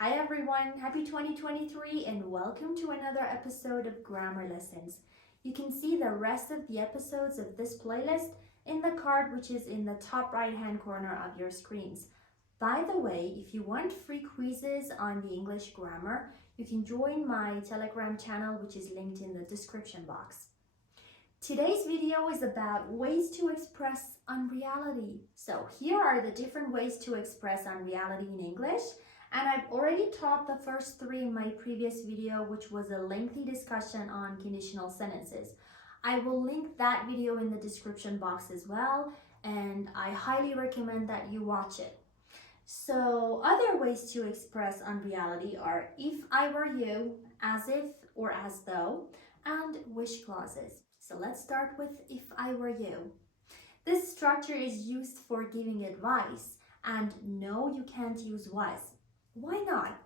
Hi everyone, happy 2023 and welcome to another episode of Grammar Lessons. You can see the rest of the episodes of this playlist in the card which is in the top right hand corner of your screens. By the way, if you want free quizzes on the English grammar, you can join my Telegram channel which is linked in the description box. Today's video is about ways to express unreality. So here are the different ways to express unreality in English. And I've already taught the first three in my previous video, which was a lengthy discussion on conditional sentences. I will link that video in the description box as well, and I highly recommend that you watch it. So other ways to express unreality are if I were you, as if or as though, and wish clauses. So let's start with if I were you. This structure is used for giving advice, and no, you can't use was. Why not?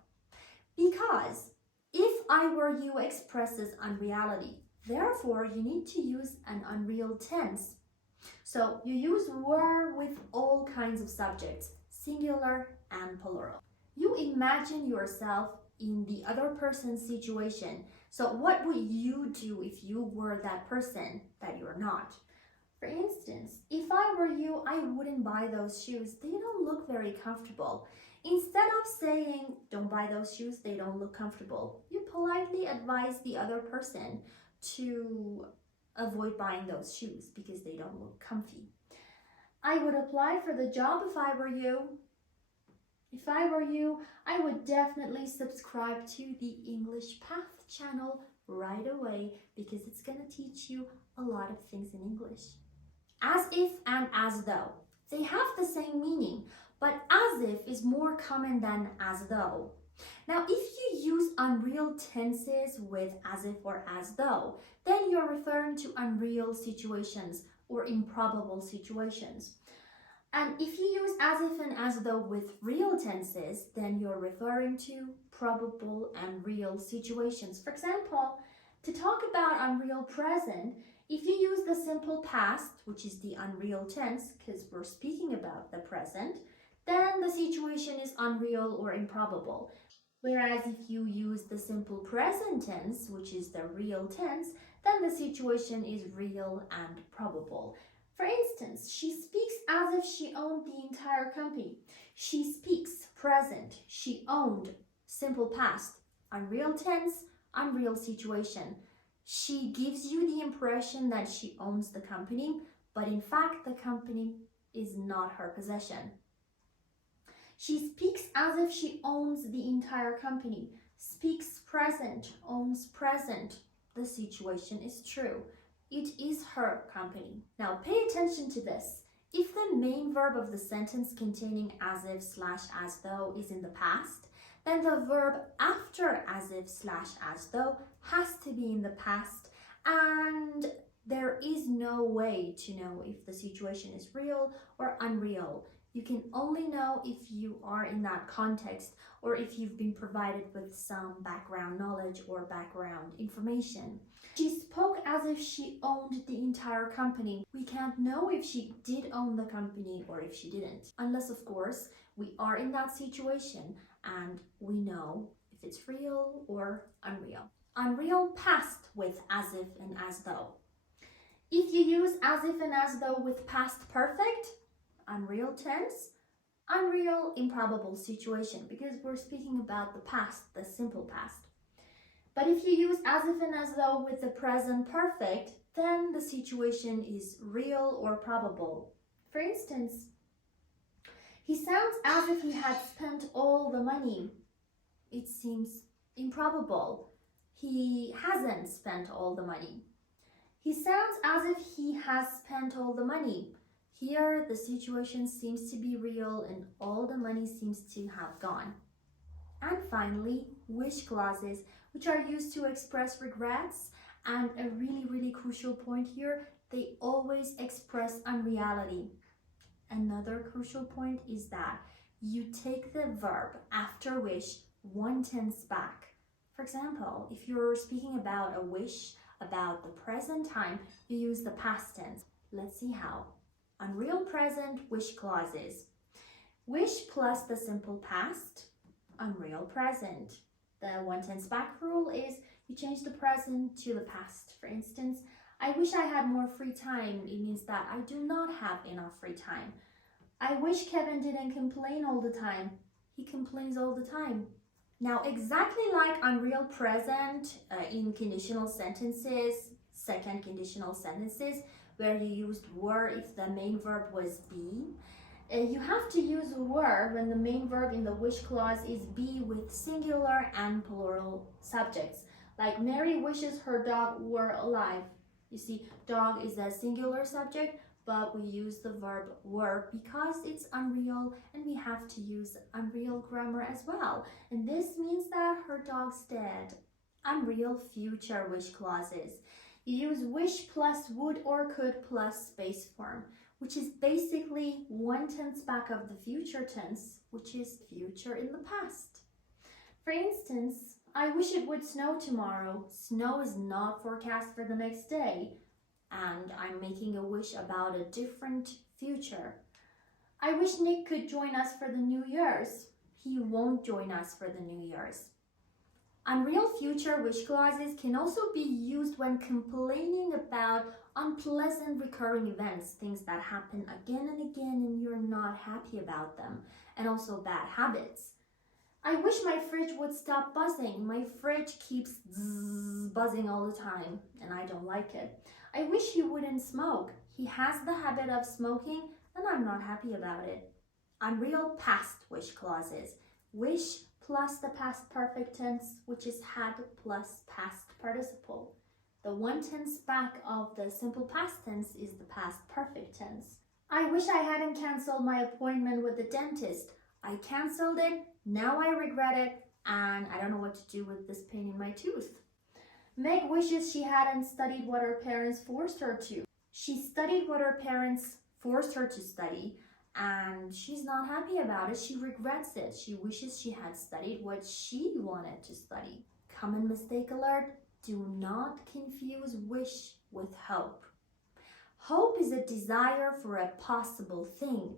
Because if I were you expresses unreality. Therefore, you need to use an unreal tense. So you use were with all kinds of subjects, singular and plural. You imagine yourself in the other person's situation. So what would you do if you were that person that you're not? For instance, if I were you, I wouldn't buy those shoes. They don't look very comfortable. Instead of saying, don't buy those shoes, they don't look comfortable, you politely advise the other person to avoid buying those shoes because they don't look comfy. I would apply for the job if I were you. If I were you, I would definitely subscribe to the English Path channel right away because it's going to teach you a lot of things in English. As if and as though. They have the same meaning, but as if is more common than as though. Now, if you use unreal tenses with as if or as though, then you're referring to unreal situations or improbable situations. And if you use as if and as though with real tenses, then you're referring to probable and real situations. For example, to talk about unreal present, if you use the simple past, which is the unreal tense, because we're speaking about the present, then the situation is unreal or improbable. Whereas if you use the simple present tense, which is the real tense, then the situation is real and probable. For instance, she speaks as if she owned the entire company. She speaks present, she owned, simple past, unreal tense, unreal situation. She gives you the impression that she owns the company, but in fact the company is not her possession. She speaks as if she owns the entire company. Speaks present, owns present. The situation is true. It is her company. Now pay attention to this. If the main verb of the sentence containing as if / as though is in the past, then the verb after as if / as though has to be in the past, and there is no way to know if the situation is real or unreal. You can only know if you are in that context or if you've been provided with some background knowledge or background information. She spoke as if she owned the entire company. We can't know if she did own the company or if she didn't, unless of course we are in that situation and we know if it's real or unreal. Unreal past with as if and as though. If you use as if and as though with past perfect, unreal tense, unreal improbable situation, because we're speaking about the past, the simple past. But if you use as if and as though with the present perfect, then the situation is real or probable. For instance, he sounds as if he had spent all the money. It seems improbable. He hasn't spent all the money. He sounds as if he has spent all the money. Here, the situation seems to be real and all the money seems to have gone. And finally, wish clauses, which are used to express regrets. And a really crucial point here, they always express unreality. Another crucial point is that you take the verb after wish one tense back. For example, if you're speaking about a wish about the present time, you use the past tense. Let's see how. Unreal present wish clauses. Wish plus the simple past, unreal unreal present. The one tense back rule is you change the present to the past. For instance, I wish I had more free time. It means that I do not have enough free time. I wish Kevin didn't complain all the time. He complains all the time. Now, exactly like unreal present in conditional sentences, second conditional sentences, where you used were if the main verb was be, you have to use were when the main verb in the wish clause is be with singular and plural subjects. Like Mary wishes her dog were alive. You see, dog is a singular subject, but we use the verb were because it's unreal and we have to use unreal grammar as well. And this means that her dog's dead. Unreal future wish clauses. You use wish plus would or could plus space form, which is basically one tense back of the future tense, which is future in the past. For instance, I wish it would snow tomorrow. Snow is not forecast for the next day, and I'm making a wish about a different future. I wish Nick could join us for the New Year's. He won't join us for the New Year's. Unreal future wish clauses can also be used when complaining about unpleasant recurring events, things that happen again and again and you're not happy about them, and also bad habits. I wish my fridge would stop buzzing. My fridge keeps buzzing all the time and I don't like it. I wish he wouldn't smoke. He has the habit of smoking and I'm not happy about it. Unreal past wish clauses. Wish plus the past perfect tense, which is had plus past participle. The one tense back of the simple past tense is the past perfect tense. I wish I hadn't canceled my appointment with the dentist. I canceled it, now I regret it, and I don't know what to do with this pain in my tooth. Meg wishes she hadn't studied what her parents forced her to. She studied what her parents forced her to study, and she's not happy about it. She regrets it. She wishes she had studied what she wanted to study. Common mistake alert: do not confuse wish with hope. Hope is a desire for a possible thing.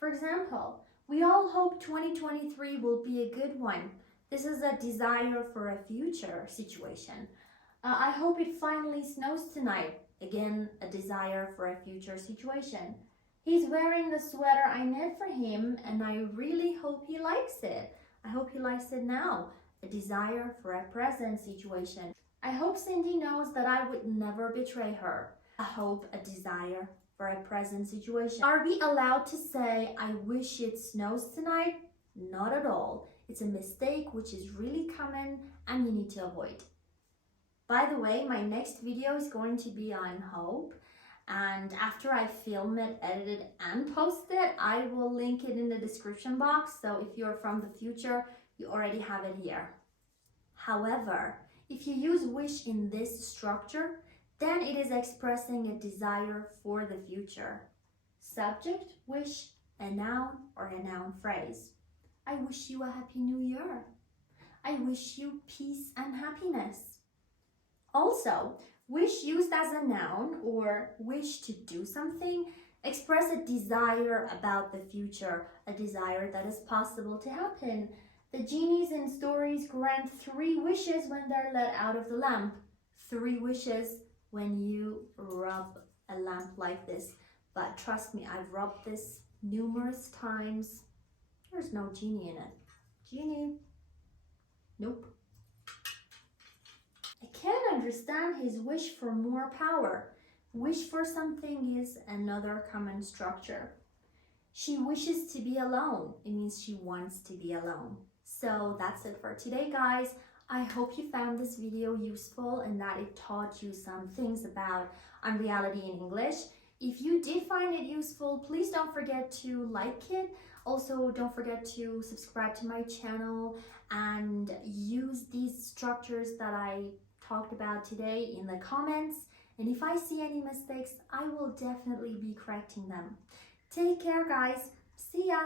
For example, we all hope 2023 will be a good one. This is a desire for a future situation. I hope it finally snows tonight. Again, a desire for a future situation. He's wearing the sweater I knit for him and I really hope he likes it. I hope he likes it now. A desire for a present situation. I hope Cindy knows that I would never betray her. I hope, a desire for a present situation. Are we allowed to say, I wish it snows tonight? Not at all. It's a mistake which is really common and you need to avoid. By the way, my next video is going to be on hope. And after I film it, edit it, and post it, I will link it in the description box. So if you're from the future, you already have it here. However, if you use wish in this structure, then it is expressing a desire for the future. Subject, wish, a noun or a noun phrase. I wish you a happy new year. I wish you peace and happiness. Also, wish used as a noun or wish to do something express a desire about the future, a desire that is possible to happen. The genies in stories grant 3 wishes when they're let out of the lamp. 3 wishes when you rub a lamp like this. But trust me, I've rubbed this numerous times. There's no genie in it. Genie? Nope. I can't understand his wish for more power. Wish for something is another common structure. She wishes to be alone. It means she wants to be alone. So that's it for today, guys. I hope you found this video useful and that it taught you some things about unreality in English. If you did find it useful, please don't forget to like it. Also, don't forget to subscribe to my channel and use these structures that I talked about today in the comments. And if I see any mistakes, I will definitely be correcting them. Take care, guys. See ya.